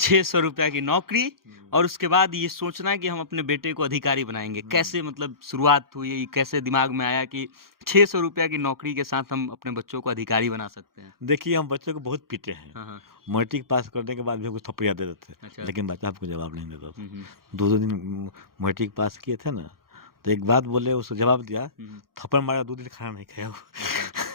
600 रुपया की नौकरी और उसके बाद ये सोचना कि हम अपने बेटे को अधिकारी बनाएंगे। कैसे मतलब शुरुआत हुई, ये कैसे दिमाग में आया कि 600 रुपया की नौकरी के साथ हम अपने बच्चों को अधिकारी बना सकते हैं? देखिए, हम बच्चों को बहुत पीटे हैं। हाँ, हाँ। मैट्रिक पास करने के बाद भी हमको थप्पड़ियाँ दे देते थे, अच्छा। लेकिन बच्चा हमको जवाब नहीं देता था। हुँ। 2-2 दिन मैट्रिक पास किए थे ना, तो एक बात बोले, उसको जवाब दिया, हुँ। थप्पड़ मारा, 2 दिन खाना नहीं खाया वो। अच्छा।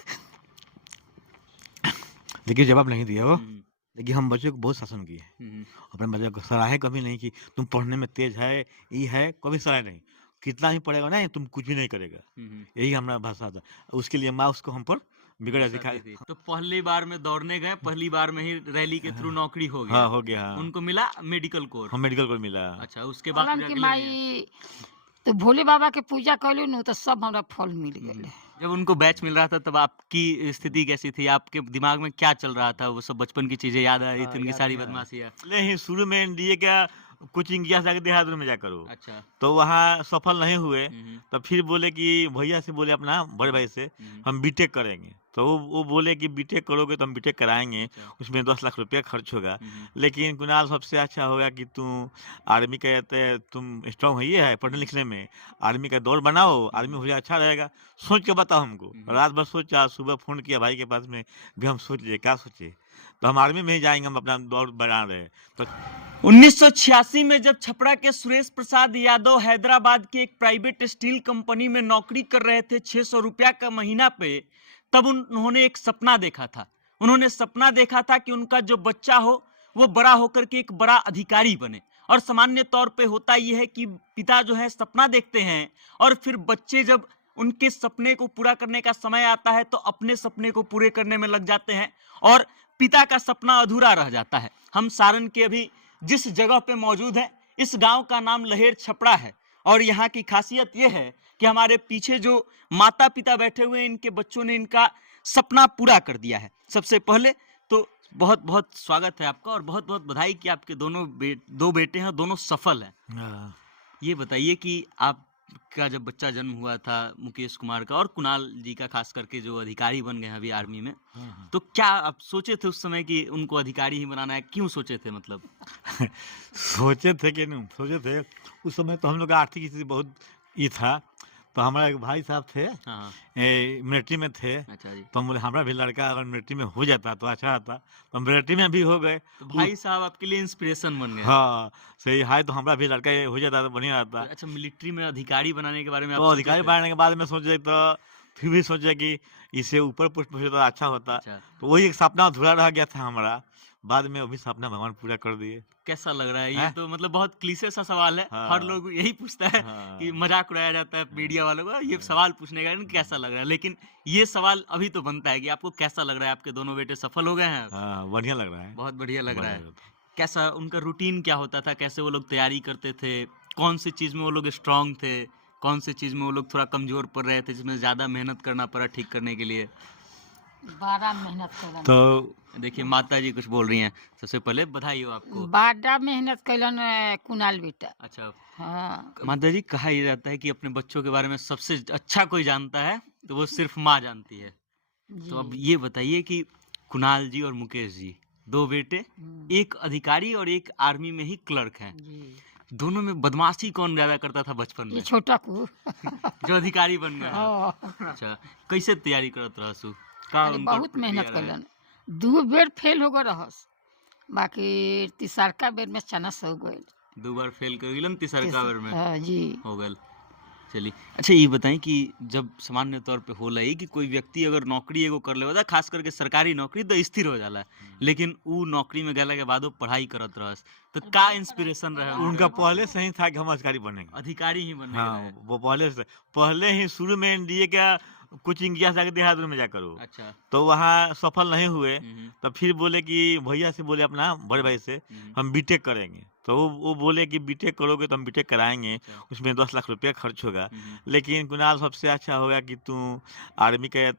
लेकिन जवाब नहीं दिया वो। हुँ, लेकिन हम बच्चों को बहुत शासन किए हैं। हुँ। अपने बच्चे को सराहे कभी नहीं कि तुम पढ़ने में तेज है, ये है, कभी सराहे नहीं। कितना भी पढ़ेगा ना, तुम कुछ भी नहीं करेगा। हुँ। यही हमारा भाषा था। उसके लिए माँ उसको हम पर बिगड़ प्रेशर दिखाई। दी थी। तो पहली बार में दौड़ने गए, पहली बार में ही रैली के थ्रू नौकरी हो गया। हाँ, हो गया, हाँ। उनको मिला मेडिकल कोर। हम मेडिकल को मिला। अच्छा, उसके बाद कहलन फिर कि अगले में माई तो भोले बाबा के पूजा कैलू नु तो सब हमरा फल मिल हुँ। गए। जब उनको बैच मिल रहा था तब आपकी स्थिति कैसी थी? आपके दिमाग में क्या चल रहा था? वो सब बचपन की चीज़ें याद आ रही थी, हाँ, उनकी याद सारी है। बदमाशियाँ? नहीं, शुरू में एनडीए का कोचिंग किया, जाके देहरादून में जा करो। अच्छा। तो वहाँ सफल नहीं हुए। हुँ। तब फिर बोले कि भैया से बोले, अपना बड़े भाई से, हुँ। हम बीटेक करेंगे। तो वो बोले कि बीटेक करोगे तो हम बीटेक कराएँगे, अच्छा। उसमें 10 लाख रुपया खर्च होगा। हुँ। लेकिन कुणाल, सबसे अच्छा होगा कि तू आर्मी का, तुम स्ट्रॉन्ग है, ये है पढ़ने लिखने में, आर्मी का दौड़ बनाओ, आर्मी हो जाए, अच्छा रहेगा। सोच के बताओ हमको। हुँ। रात भर सोचा, सुबह फ़ोन किया भाई के पास में, भी हम सोच लिए, क्या सोचे? तो हम आर्मी में ही जाएँगे, हम अपना दौड़ बना रहे हैं। तो 1986 में जब छपरा के सुरेश प्रसाद यादव हैदराबाद की एक प्राइवेट स्टील कंपनी में नौकरी कर रहे थे 600 रुपया का महीना पे, तब उन्होंने एक सपना देखा था। उन्होंने सपना देखा था कि उनका जो बच्चा हो वो बड़ा होकर के एक बड़ा अधिकारी बने। और सामान्य तौर पे होता यह है कि पिता जो है सपना देखते हैं और फिर बच्चे जब उनके सपने को पूरा करने का समय आता है तो अपने सपने को पूरे करने में लग जाते हैं और पिता का सपना अधूरा रह जाता है। हम सारण के अभी जिस जगह पे मौजूद है, इस गांव का नाम लहेर छपरा है और यहाँ की खासियत यह है कि हमारे पीछे जो माता पिता बैठे हुए हैं, इनके बच्चों ने इनका सपना पूरा कर दिया है। सबसे पहले तो बहुत बहुत स्वागत है आपका और बहुत बहुत बधाई कि आपके दो बेटे हैं, दोनों सफल हैं। हाँ। ये बताइए कि आपका जब बच्चा जन्म हुआ था मुकेश कुमार का और कुणाल जी का, खास करके जो अधिकारी बन गए हैं अभी आर्मी में, हाँ। तो क्या आप सोचे थे उस समय कि उनको अधिकारी ही बनाना है? क्यों सोचे थे मतलब? सोचे थे कि नहीं, सोचे थे। उस समय तो हम लोग का आर्थिक स्थिति बहुत ये था। तो हमारा एक भाई साहब थे, हाँ, हाँ। मिलिट्री में थे। अच्छा जी। तो हम बोले, हमारा भी लड़का अगर मिलिट्री में हो जाता तो अच्छा रहता। तो हम मिलिट्री में भी हो गए। तो भाई साहब आपके लिए इंस्पिरेशन बन गए। हाँ, सही है। तो हमारा भी लड़का ये हो जाता तो बढ़िया तो रहता। अच्छा, मिलिट्री में अधिकारी बनाने के बारे में आप तो सोचे अधिकारी थे? बनने के बाद में सोचे, तो फिर भी सोचे कि इससे ऊपर पोस्ट पे तो अच्छा होता। अच्छा। तो वही एक सपना अधूरा रह गया था हमारा। बाद में वो भी सपना भगवान पूरा कर दिए। कैसा लग रहा है? ये हैं? तो मतलब बहुत क्लीशे सा सवाल है। हर हाँ। लोग यही पूछता है कि हाँ। मजाक उड़ाया जाता है मीडिया वालों का, ये सवाल पूछने का कि कैसा लग रहा है। लेकिन ये सवाल अभी तो बनता है कि आपको कैसा लग रहा है? आपके दोनों बेटे सफल हो गए हैं। हाँ, बढ़िया लग रहा है। बहुत बढ़िया लग रहा है। बढ़िया। कैसा उनका रूटीन क्या होता था? कैसे वो लोग तैयारी करते थे? कौन सी चीज़ में वो लोग स्ट्रांग थे? कौन सी चीज़ में वो लोग थोड़ा कमज़ोर पड़ रहे थे, जिसमें ज़्यादा मेहनत करना पड़ा ठीक करने के लिए? बड़ा मेहनत कैलन। तो देखिए माता जी कुछ बोल रही हैं। सबसे पहले बधाई हो आपको। बड़ा मेहनत कैलन कुणाल बेटा। अच्छा, हाँ। माता जी कहा यह जाता है कि अपने बच्चों के बारे में सबसे अच्छा कोई जानता है तो वो सिर्फ माँ जानती है। तो अब जी। ये बताइए कि कुणाल जी और मुकेश जी, दो बेटे, एक अधिकारी और एक आर्मी में ही क्लर्क हैं। जी। दोनों में बदमाशी कौन ज्यादा करता था बचपन ये में? छोटा को। जो अधिकारी बन गया है। हाँ। अच्छा, कैसे तैयारी करत रहसु? का अरे उनकर बहुत प्रक्रिया मेहनत रहे? कैलन। 2 बेर फेल हो गए रहस। बाकी तीसरका बेर में चानस हो गए। 2 बार फेल कर गेलन, तीसरका बेर में हाँ जी। हो गल। चलिए, अच्छा ये बताएं कि जब सामान्य तौर पे होला ही कि कोई व्यक्ति अगर नौकरी एगो कर लेवता, खास करके सरकारी नौकरी, तो स्थिर हो जाला। लेकिन उ नौकरी में गेला के बाद वो पढ़ाई करत रहस, तो का इंस्पिरेशन रहे उनका उनका? पहले से ही था कि हम अधिकारी बनेंगे। अधिकारी ही बनने के हाँ, रहे। वो पहले ही शुरू में एनडीए का कोचिंग किया, जाके देहरादून में जा करो। अच्छा। तो वहाँ सफल नहीं हुए। हम्म। तब फिर बोले कि भैया से बोले, अपना बड़े भाई से, हम बीटेक करेंगे। तो वो बोले कि बीटेक करोगे तो हम बीटेक कराएंगे, अच्छा। उसमें 10 लाख रुपया खर्च होगा। हम्म। लेकिन कुणाल, सबसे अच्छा होगा कि तू आर्मी का,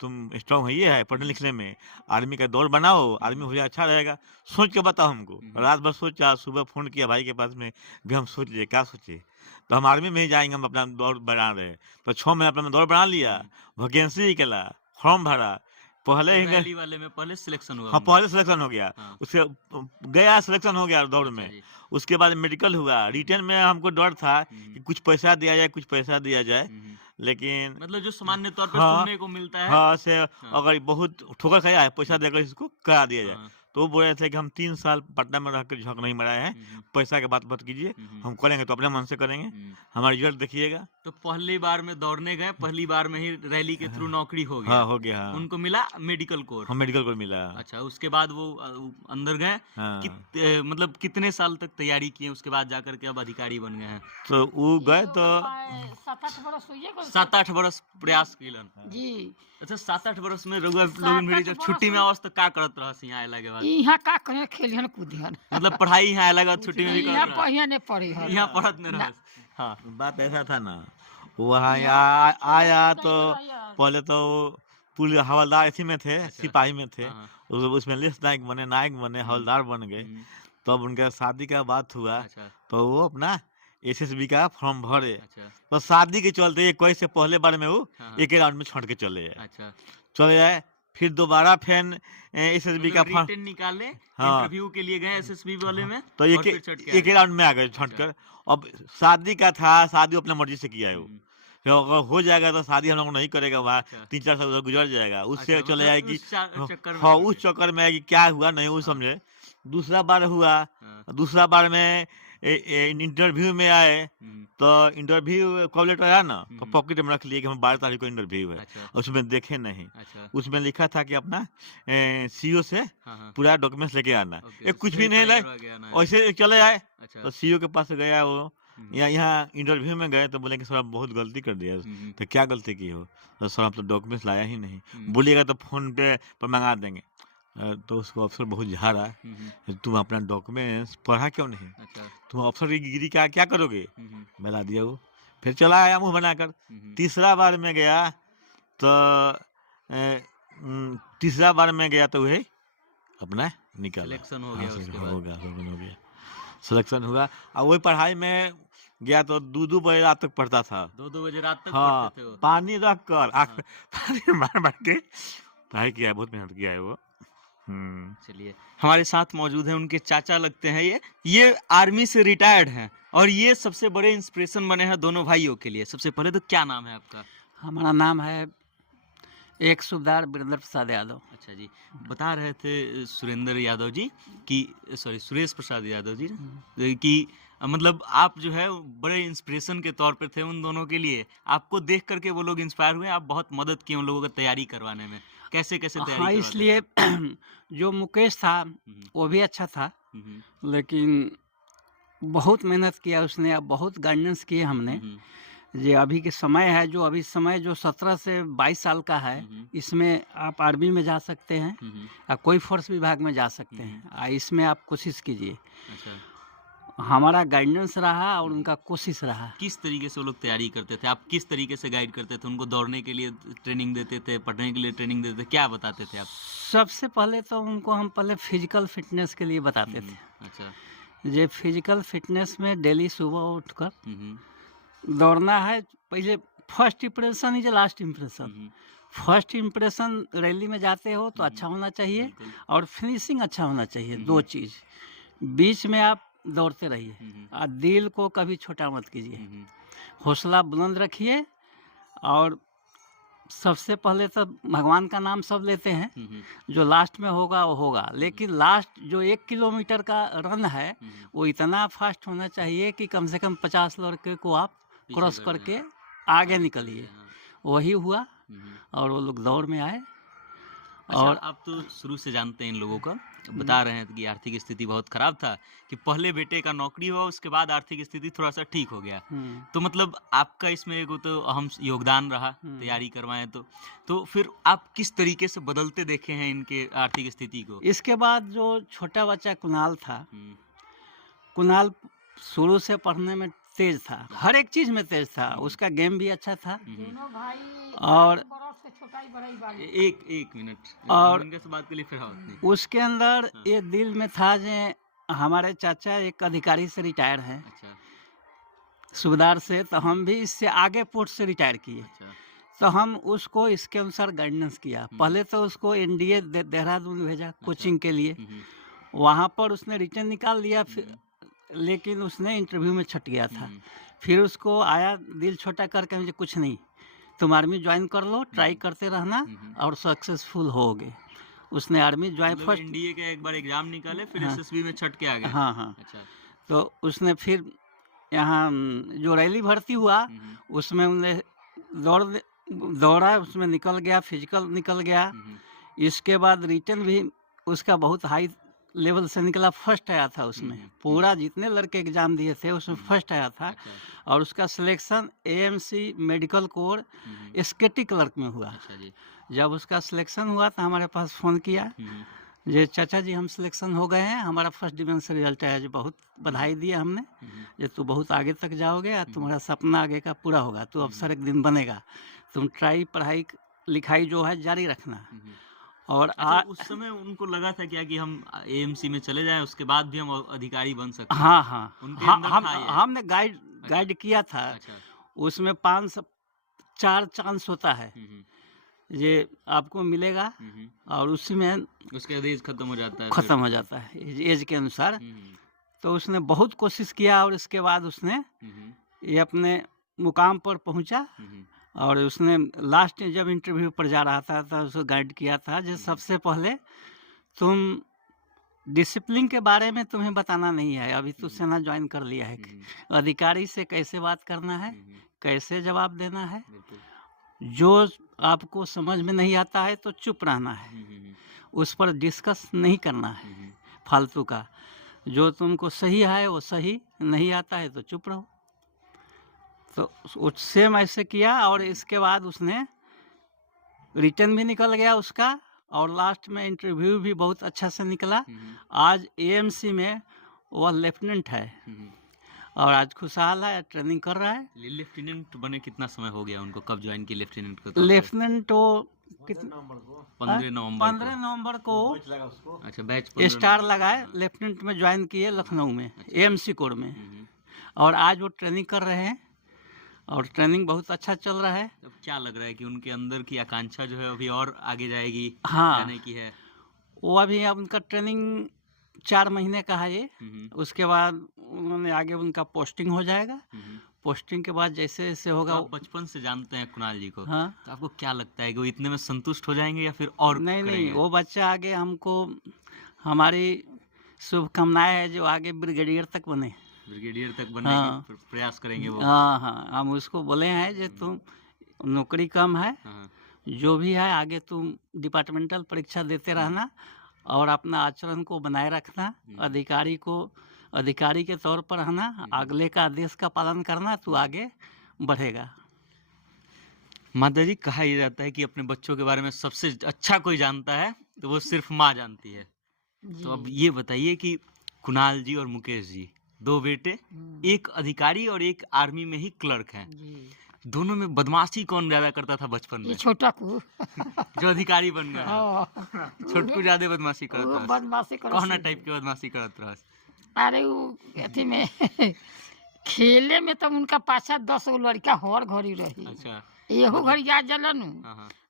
तुम स्ट्रॉन्ग है, ये है पढ़ने लिखने में, आर्मी का दौड़ बनाओ, आर्मी हो जाए, अच्छा रहेगा। सोच के बताओ हमको। रात भर सोचा, सुबह फ़ोन किया भाई के पास में, भी हम सोच लिए, क्या सोचे? तो हम आर्मी में ही जाएँगे, हम अपना दौड़ बना रहे हैं। तो 6 महीना अपना दौड़ बना लिया, वैकेंसी निकला, फॉर्म भरा, पहले ही गए। रैली वाले में पहले सिलेक्शन हुआ हाँ उनका। पहले सिलेक्शन हो गया, हाँ। उसके गया सिलेक्शन हो गया दौड़ अच्छा में। जी। उसके बाद मेडिकल हुआ, रिटर्न में हमको डर था कि कुछ पैसा दिया जाए, कुछ पैसा दिया जाए, हम्म। लेकिन मतलब जो सामान्य तौर पे हाँ सुनने को मिलता है। हाँ से हाँ। अगर बहुत ठोकर खाया है पैसा देकर इसको करा दिया जाए। हाँ। तो वो बोल रहे थे कि हम 3 साल पटना में रहकर झोंक नहीं मराए हैं, पैसा की बात मत कीजिए, हम करेंगे तो अपने मन से करेंगे, हमारा रिजल्ट देखिएगा। तो पहली बार में दौड़ने गए, पहली बार में ही रैली के थ्रू नौकरी हो गया। हाँ हो गया। हाँ उनको मिला मेडिकल कोर। हम मेडिकल को मिला। अच्छा, उसके बाद वो अंदर गए। हाँ मतलब कितने साल तक तैयारी किए उसके बाद जाकर के अब अधिकारी बन गए हैं? तो वो गए तो 7-8 बरस हुई है 7-8 बरस प्रयास किलन। जी। अच्छा, 7-8 बरस में रउआ लोगन मेरी जब 7-8 छुट्टी में बरस आवस तो का करत रहस यहाँ आए के बाद? यहाँ का करे खेलियन कूदियन मतलब पढ़ाई यहाँ आए लगा छुट्टी में भी यहाँ करत पहिया ने पढ़ी रहा? है यहाँ पढ़त नहीं ना। रहस। हाँ। बात ऐसा था ना, वहाँ आया तो पहले तो पुलिस हवलदार इसी में थे, अच्छा। सिपाही में थे, हाँ। उसमें लिस्ट नायक बने, हवलदार बन गए। तब उनका शादी का बात हुआ, अच्छा। तो वो अपना एसएसबी का फॉर्म भरे। अच्छा। तो शादी के चलते इक्कीस से पहले बार में वो हाँ। एक राउंड में छोड़ के चले जाए। अच्छा। चले जाए, फिर दोबारा फैन एसएसबी का फॉर्म। रिटर्न निकाले, हाँ। इंटरव्यू के लिए गए एसएसबी वाले में, तो और फिर छट के एक आ राउंड में आ गए छट कर। अब शादी का था, शादी अपने मर्जी से किया है वो, गए। तो अगर हो जाएगा तो शादी हम लोग नहीं करेगा, वहाँ अच्छा। 3-4 साल उधर गुजर जाएगा, उससे अच्छा, चले मतलब जाएगी। उस चक्कर में हाँ गए। उस चक्कर में है कि क्या हुआ नहीं वो हाँ। समझे। दूसरा बार हुआ, हाँ। दूसरा बार में इंटरव्यू में आए, तो इंटरव्यू कॉल लेटर आया ना, तो पॉकेट में रख लिए कि हम 12 तारीख को इंटरव्यू है। अच्छा। उसमें देखे नहीं, अच्छा। उसमें लिखा था कि अपना सीओ से हाँ, हाँ। पूरा डॉक्यूमेंट्स लेके आना। ओके, ये कुछ भी नहीं लाए, करवा के आना है। वैसे चले आए। अच्छा। तो सीओ के पास गया वो, यहाँ इंटरव्यू में गए तो बोले कि सर आप बहुत गलती कर दिया। तो क्या गलती की हो? तो सर आप तो डॉक्यूमेंट्स लाया ही नहीं, बोलिएगा तो फोन पे पर मंगा देंगे। तो उसको अफसर बहुत झाड़ा, तुम अपना डॉक्यूमेंट्स पढ़ा क्यों नहीं, अच्छा। तुम अफसर की गिरी क्या करोगे? मिला दिया वो, फिर चला आया मुंह बनाकर। तीसरा बार में गया तो तीसरा बार में गया तो वही अपना निकाला, सिलेक्शन हो गया। हाँ, उसके हो बाद गया हो गया, सिलेक्शन हुआ। और वही पढ़ाई में गया तो 2-2 बजे रात तक पढ़ता था। 2-2 बजे रात तक हाँ पढ़ते थे वो। पानी रख कर आँख में पानी मार के पढ़ाई किया है, बहुत मेहनत किया है वो। चलिए, हमारे साथ मौजूद है उनके चाचा लगते हैं, ये आर्मी से रिटायर्ड हैं और ये सबसे बड़े इंस्पिरेशन बने हैं दोनों भाइयों के लिए। सबसे पहले तो क्या नाम है आपका? हमारा नाम है एक सूबेदार वीरेंद्र प्रसाद यादव। अच्छा जी, बता रहे थे सुरेंद्र यादव जी कि सॉरी सुरेश प्रसाद यादव जी कि मतलब आप जो है बड़े इंस्पिरेशन के तौर पे थे उन दोनों के लिए। आपको देख करके वो लोग इंस्पायर हुए, आप बहुत मदद किए उन लोगों को तैयारी करवाने में। कैसे तैयारी हाँ करवाते इसलिए थे? जो मुकेश था वो भी अच्छा था, लेकिन बहुत मेहनत किया उसने, अब बहुत गाइडेंस किए हमने। ये अभी के समय है, जो अभी समय जो 17 से 22 साल का है, इसमें आप आर्मी में जा सकते हैं या कोई फोर्स विभाग में जा सकते हैं। इसमें आप कोशिश कीजिए। अच्छा। हमारा गाइडेंस रहा और उनका कोशिश रहा। किस तरीके से वो लोग तैयारी करते थे? आप किस तरीके से गाइड करते थे उनको? दौड़ने के लिए ट्रेनिंग देते थे, पढ़ने के लिए ट्रेनिंग देते थे, क्या बताते थे आप? सबसे पहले तो उनको हम पहले फिजिकल फिटनेस के लिए बताते थे। अच्छा। ये फिजिकल फिटनेस में डेली सुबह उठकर दौड़ना है। पहले first impression is last impression. First impression rally में जाते हो तो अच्छा होना चाहिए और फिनिशिंग अच्छा होना चाहिए, दो चीज़। बीच में आप दौड़ते रहिए और दिल को कभी छोटा मत कीजिए, हौसला बुलंद रखिए। और सबसे पहले तो भगवान का नाम सब लेते हैं, जो लास्ट में होगा वो होगा, लेकिन लास्ट जो 1 किलोमीटर का रन है वो इतना फास्ट होना चाहिए कि कम से कम 50 लड़के को आप क्रॉस करके आगे निकलिए। वही हुआ और वो लोग दौड़ में आए। और आप तो शुरू से जानते हैं इन लोगों का, बता रहे हैं कि आर्थिक स्थिति बहुत खराब था, कि पहले बेटे का नौकरी हुआ उसके बाद आर्थिक स्थिति थोड़ा सा ठीक हो गया। तो मतलब आपका इसमें एगो तो अहम योगदान रहा, तैयारी करवाएं तो फिर आप किस तरीके से बदलते देखे हैं इनके आर्थिक स्थिति को? इसके बाद जो छोटा बच्चा कुणाल था, कुणाल शुरू से पढ़ने में तेज था, हर एक चीज में तेज था, उसका गेम भी अच्छा था। और एक मिनट और उनके से बात के लिए फिर उसके अंदर ये दिल में था जे हमारे चाचा एक अधिकारी से रिटायर हैं, अच्छा। सूबेदार से, तो हम भी इससे आगे पोस्ट से रिटायर किए। अच्छा। तो हम उसको इसके अनुसार गाइडेंस किया। पहले तो उसको एनडीए देहरादून भेजा कोचिंग के लिए, वहाँ पर उसने रिटर्न निकाल लिया, फिर लेकिन उसने इंटरव्यू में छट गया था। फिर उसको आया दिल छोटा करके, मुझे कुछ नहीं, तुम आर्मी ज्वाइन कर लो, ट्राई करते रहना और सक्सेसफुल होगे। उसने आर्मी ज्वाइन मतलब फर्स्ट एनडीए का एक बार एग्जाम निकाले, फिर हाँ। एसएसबी में छट के आ गए। हाँ हाँ, अच्छा। तो उसने फिर यहाँ जो रैली भर्ती हुआ उसमें उन्हें दौड़ा, उसमें निकल गया, फिजिकल निकल गया। इसके बाद रिटर्न भी उसका बहुत हाई लेवल से निकला, फर्स्ट आया था उसमें। पूरा जितने लड़के एग्जाम दिए थे उसमें फर्स्ट आया था। और उसका selection AMC medical corps एसकेटी clerk में हुआ। अच्छा जी। जब उसका सिलेक्शन हुआ तो हमारे पास फ़ोन किया, जे चाचा जी हम सिलेक्शन हो गए हैं, हमारा फर्स्ट डिवीजन से रिजल्ट आया, जो बहुत बधाई दिया हमने, जे तू बहुत आगे तक जाओगे और तुम्हारा सपना आगे का पूरा होगा, तू अफसर एक दिन बनेगा, तुम ट्राई पढ़ाई लिखाई जो है जारी रखना। और अच्छा, उस समय उनको लगा था क्या कि हम एएमसी में चले जाएं, उसके बाद भी हम अधिकारी बन सकते हैं? हाँ हाँ, उनके अंदर था ये? हमने गाइड किया था। अच्छा। उसमें 4 चांस होता है, ये आपको मिलेगा और उसी में उसके बाद एज खत्म हो जाता है। खत्म हो जाता है एज के अनुसार। तो उसने बहुत कोशिश किया और इसके बाद उसने ये अपने मुकाम पर पहुंचा। और उसने लास्ट जब इंटरव्यू पर जा रहा था तो उसको गाइड किया था, जो सबसे पहले तुम डिसिप्लिन के बारे में तुम्हें बताना नहीं है, अभी तू सेना ज्वाइन कर लिया है, अधिकारी से कैसे बात करना है, कैसे जवाब देना है, जो आपको समझ में नहीं आता है तो चुप रहना है, उस पर डिस्कस नहीं करना है फालतू का, जो तुमको सही है वो सही, नहीं आता है तो चुप रहो। तो सेम ऐसे किया और इसके बाद उसने रिटर्न भी निकल गया उसका और लास्ट में इंटरव्यू भी बहुत अच्छा से निकला। आज एएमसी में वह लेफ्टिनेंट है और आज खुशहाल है, ट्रेनिंग कर रहा है। लेफ्टिनेंट बने कितना समय हो गया उनको? कब ज्वाइन की लेफ्टिनेंट को? लेफ्टिनेंट वो 15 नवंबर को अच्छा, बैच स्टार लगाए, लेफ्टिनेंट में ज्वाइन किए लखनऊ में, एएमसी कोर में। और आज वो ट्रेनिंग कर रहे हैं और ट्रेनिंग बहुत अच्छा चल रहा है। अब क्या लग रहा है कि उनके अंदर की आकांक्षा जो है अभी और आगे जाएगी? हाँ, जाने की है। वो अभी अब उनका ट्रेनिंग 4 महीने का है ये। उसके बाद उन्होंने आगे उनका पोस्टिंग हो जाएगा। पोस्टिंग के बाद जैसे जैसे होगा। आप बचपन से जानते हैं कुणाल जी को। हाँ, तो आपको क्या लगता है कि वो इतने में संतुष्ट हो जाएंगे या फिर और नहीं, वो बच्चा आगे, हमको हमारी शुभकामनाएं है जो आगे ब्रिगेडियर तक बने, ब्रिगेडियर तक बनने की प्रयास करेंगे वो। हाँ, हम उसको बोले हैं जो तुम नौकरी कम है, जो भी है आगे तुम डिपार्टमेंटल परीक्षा देते रहना और अपना आचरण को बनाए रखना, अधिकारी के तौर पर रहना, अगले का आदेश का पालन करना, तू आगे बढ़ेगा। माता जी, कहा यह जाता है कि अपने बच्चों के बारे में सबसे अच्छा कोई जानता है तो वो सिर्फ माँ जानती है। तो अब ये बताइए कि कुणाल जी और मुकेश जी, 2 बेटे, एक अधिकारी और एक आर्मी में ही क्लर्क हैं, दोनों में बदमाशी कौन ज्यादा करता था बचपन में? छोटा को जो अधिकारी बन गया। छोटकू ज्यादा बदमाशी करता? कौन टाइप के बदमाशी करता रहा? अरे वो अथी में खेले में तो उनका पाछा 10 गो लड़का हर घड़ी रही। अच्छा। एहो घड़ी आ जलन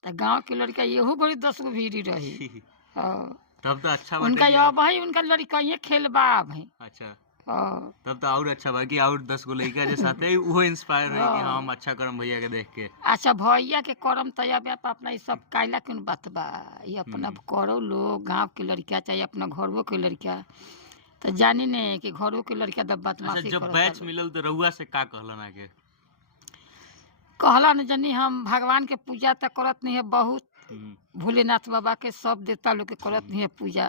तो गांव के लड़का एहो घड़ी 10 गो भीड़ी रही। तब तो अच्छा उनका यह भाई उनका लड़का ये खेलबा भाई। अच्छा, तब तो और अच्छा बा कि और 10 गो लड़का जे साथे वो इंस्पायर रही कि हम अच्छा करम भैया के देख के। अच्छा, भैया के करम तैयार अपना ये सब कायला क्यों बात बा, ये अपना करो लोग, गांव के लड़का चाहे अपना घरों के लड़का, तो जानी नहीं कि घरों के लड़का दब बदमाशी। अच्छा, जब बैच मिलल तो रउआ से का कहलन आके? कहला न जनी हम भगवान के पूजा तक करत नहीं है, बहुत भोलेनाथ बाबा के सब देवता लोग के करत नहीं है पूजा।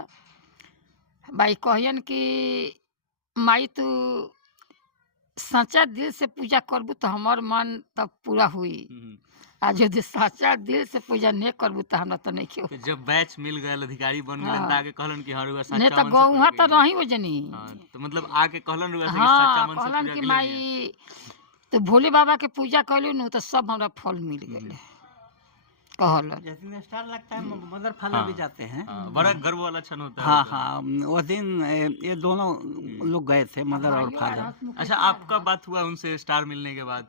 भाई कहियन कि माई तू सच्चा दिल से पूजा करबू तो हमार मन तब पूरा हुई, आज यदि सच्चा दिल से पूजा नहीं करबू तो हमरा तो नहीं क्यों। तो जब बैच मिल गए, अधिकारी बन गए, तो आगे कहलन कि हां रुआ सच्चा नहीं मन तो से गौहा तो रही वो जनी। तो मतलब आके कहलन रुआ से कि सच्चा मन से कहलन पूजा कि के माई तो भोले बाबा के पूजा कैलू न तो सब हमरा फल मिल गए। कहलन जैसे स्टार लगता है, मदर फादर भी जाते हैं। बड़ा गर्व वाला क्षण होता है। हाँ, वो दिन ये दोनों लोग गए थे, मदर और फादर। अच्छा, आपका बात हुआ उनसे स्टार मिलने के बाद?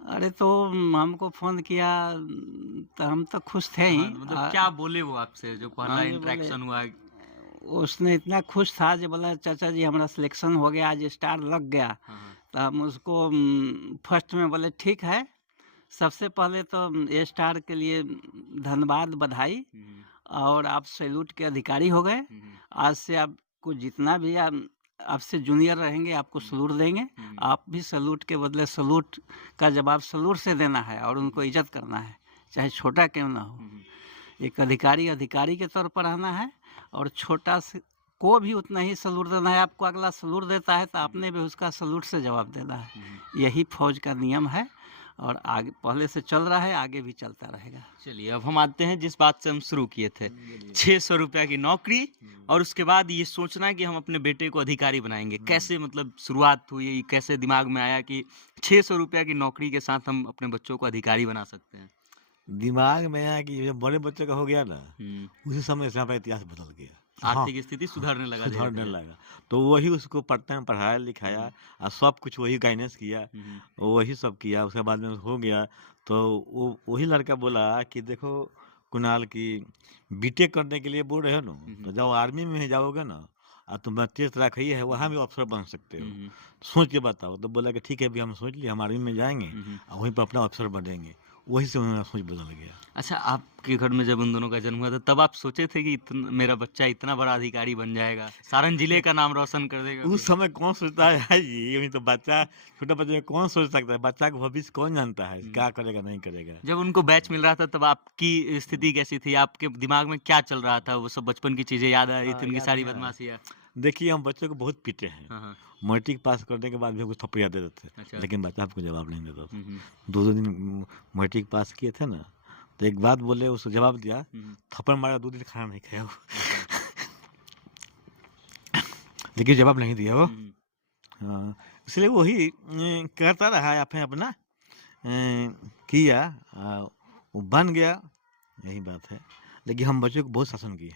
अरे तो हमको फोन किया, तो हम तो खुश थे ही। हाँ, मतलब क्या बोले वो आपसे जो पहला हाँ, ये इंटरेक्शन हुआ? उसने इतना खुश था जो बोला चाचा जी हमारा सिलेक्शन हो गया, आज स्टार लग गया। हाँ, हाँ, तो हम उसको फर्स्ट में बोले ठीक है, सबसे पहले तो ए स्टार के लिए धन्यवाद, बधाई, और आप सैल्यूट के अधिकारी हो गए। आज से आपको जितना भी आपसे जूनियर रहेंगे आपको सैल्यूट देंगे। आप भी सैल्यूट के बदले सैल्यूट का जवाब सैल्यूट से देना है और उनको इज्जत करना है, चाहे छोटा क्यों ना हो। एक अधिकारी अधिकारी के तौर पर आना है और छोटा से को भी उतना ही सैल्यूट देना है। आपको अगला सैल्यूट देता है तो आपने भी उसका सैल्यूट से जवाब देना है। यही फौज का नियम है और आगे पहले से चल रहा है, आगे भी चलता रहेगा। चलिए अब हम आते हैं जिस बात से हम शुरू किए थे, 600 रुपया की नौकरी और उसके बाद ये सोचना कि हम अपने बेटे को अधिकारी बनाएंगे। कैसे मतलब शुरुआत हुई, कैसे दिमाग में आया कि 600 रुपया की नौकरी के साथ हम अपने बच्चों को अधिकारी बना सकते हैं? दिमाग में आया कि जब बड़े बच्चे का हो गया ना, उसी समय से हमारा इतिहास बदल गया। आर्थिक स्थिति सुधरने लगा, सुधरने लगा। तो वही उसको पढ़ता पढ़ाया लिखाया और सब कुछ वही गाइडेंस किया, वही सब किया। उसके बाद में हो गया तो वो वही लड़का बोला कि देखो कुणाल की बीटेक करने के लिए बोल रहे हो ना, तो जब आर्मी में जाओगे ना और तुम तेज रखी है, वहाँ भी अफसर बन सकते हो, सोच के बताओ। तो बोला कि ठीक है, अभी हम सोच लिए, हम आर्मी में जाएंगे और वहीं पर अपना अफसर बनेंगे। वही से उन्होंने सोच बदल गया। अच्छा, आपके घर में जब उन दोनों का जन्म हुआ था तब आप सोचे थे कि मेरा बच्चा इतना बड़ा अधिकारी बन जाएगा, सारण जिले का नाम रोशन कर देगा? उस समय कौन सोचता है जी, अभी तो बच्चा, छोटा बच्चा में कौन सोच सकता है? बच्चा का भविष्य कौन जानता है, क्या करेगा नहीं करेगा। जब उनको बैच मिल रहा था तब आपकी स्थिति कैसी थी? आपके दिमाग में क्या चल रहा था? वो सब बचपन की चीजें याद आ रही थी, उनकी सारी बदमाशियाँ? देखिए हम बच्चों को बहुत पीटे हैं। हाँ, मैट्रिक पास करने के बाद भी हमको थप्पड़ियाँ दे देते थे। अच्छा। लेकिन बच्चा आपको जवाब नहीं देता था। दो दिन मैट्रिक पास किए थे ना, तो एक बात बोले, उसको जवाब दिया, थप्पड़ मारा, 2 दिन खाना नहीं खाया वो। लेकिन जवाब नहीं दिया वो। हाँ, इसलिए वही करता रहा, आपने अपना किया, वो बन गया, यही बात है। लेकिन हम बच्चों को बहुत शासन किए,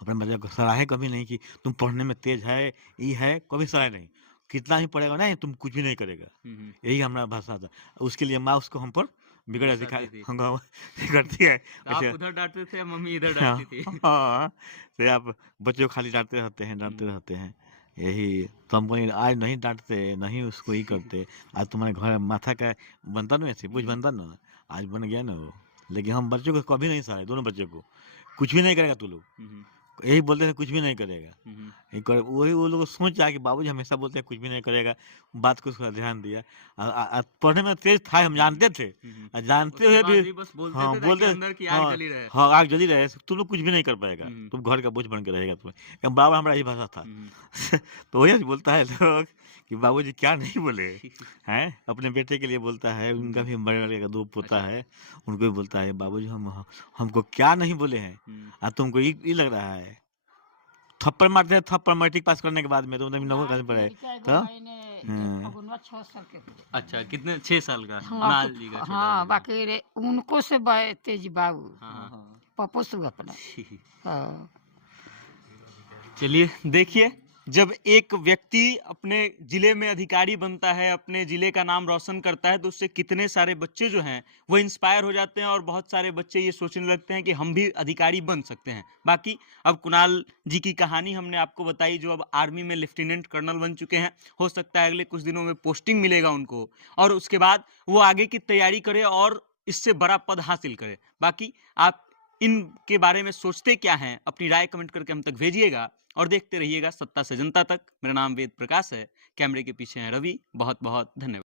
अपने बच्चों को सराहे कभी नहीं कि तुम पढ़ने में तेज है, ये है, कभी सराहे नहीं। कितना ही पढ़ेगा नहीं, तुम कुछ भी नहीं करेगा, यही हमारा भाषा था। उसके लिए माँ उसको हम पर बिगड़ दिखाई करती है। आप उधर डांटते थे, मम्मी इधर डांटती थी? हाँ, तो आप बच्चों को खाली डांटते रहते हैं। यही तो हमको आज नहीं डांटते, नहीं उसको ही करते। आज तुम्हारे घर माथा का बनता ना, ऐसे बुझ बनता ना, आज बन गया ना वो। लेकिन हम बच्चों को कभी नहीं सहारे, दोनों बच्चों को कुछ भी नहीं करेगा तू लोग, यही बोलते थे, कुछ भी नहीं करेगा। वही वो लोग सोचा कि बाबूजी हमेशा बोलते हैं कुछ भी नहीं करेगा, बात को उसका ध्यान दिया। पढ़ने में तेज था, हम जानते थे, जानते हुए भी बस हाँ बोलते, अंदर की आग जली रहे। हाँ आग जली रहे, तुम लोग कुछ भी नहीं कर पाएगा, तुम घर का बोझ बन के रहेगा तुम्हें। बाबा हमारा यही भाषा था। तो वही बोलता है लोग कि बाबूजी क्या नहीं बोले हैं, अपने बेटे के लिए बोलता है। उनका भी बड़े बड़े का 2 पोता है, उनको भी बोलता है बाबूजी हमको क्या नहीं बोले हैं, तुमको ये लग रहा है। थप्पड़ मारते हैं, थप्पड़ मैट्रिक पास करने के बाद में तो नौकरी करनी पड़े तो। अच्छा, कितने? 6 साल का? हाँ, कुणाल जी का छोटा हाँ, भाई। बाकी रे उनको से तेज बाबू हाँ, पप्पू सु अपना। हाँ। चलिए देखिए, जब एक व्यक्ति अपने जिले में अधिकारी बनता है, अपने जिले का नाम रोशन करता है, तो उससे कितने सारे बच्चे जो हैं वो इंस्पायर हो जाते हैं और बहुत सारे बच्चे ये सोचने लगते हैं कि हम भी अधिकारी बन सकते हैं। बाकी अब कुणाल जी की कहानी हमने आपको बताई, जो अब आर्मी में लेफ्टिनेंट कर्नल बन चुके हैं। हो सकता है अगले कुछ दिनों में पोस्टिंग मिलेगा उनको और उसके बाद वो आगे की तैयारी करे और इससे बड़ा पद हासिल करे। बाकी आप इनके बारे में सोचते क्या हैं, अपनी राय कमेंट करके हम तक भेजिएगा और देखते रहिएगा सत्ता से जनता तक। मेरा नाम वेद प्रकाश है, कैमरे के पीछे हैं रवि। बहुत बहुत धन्यवाद।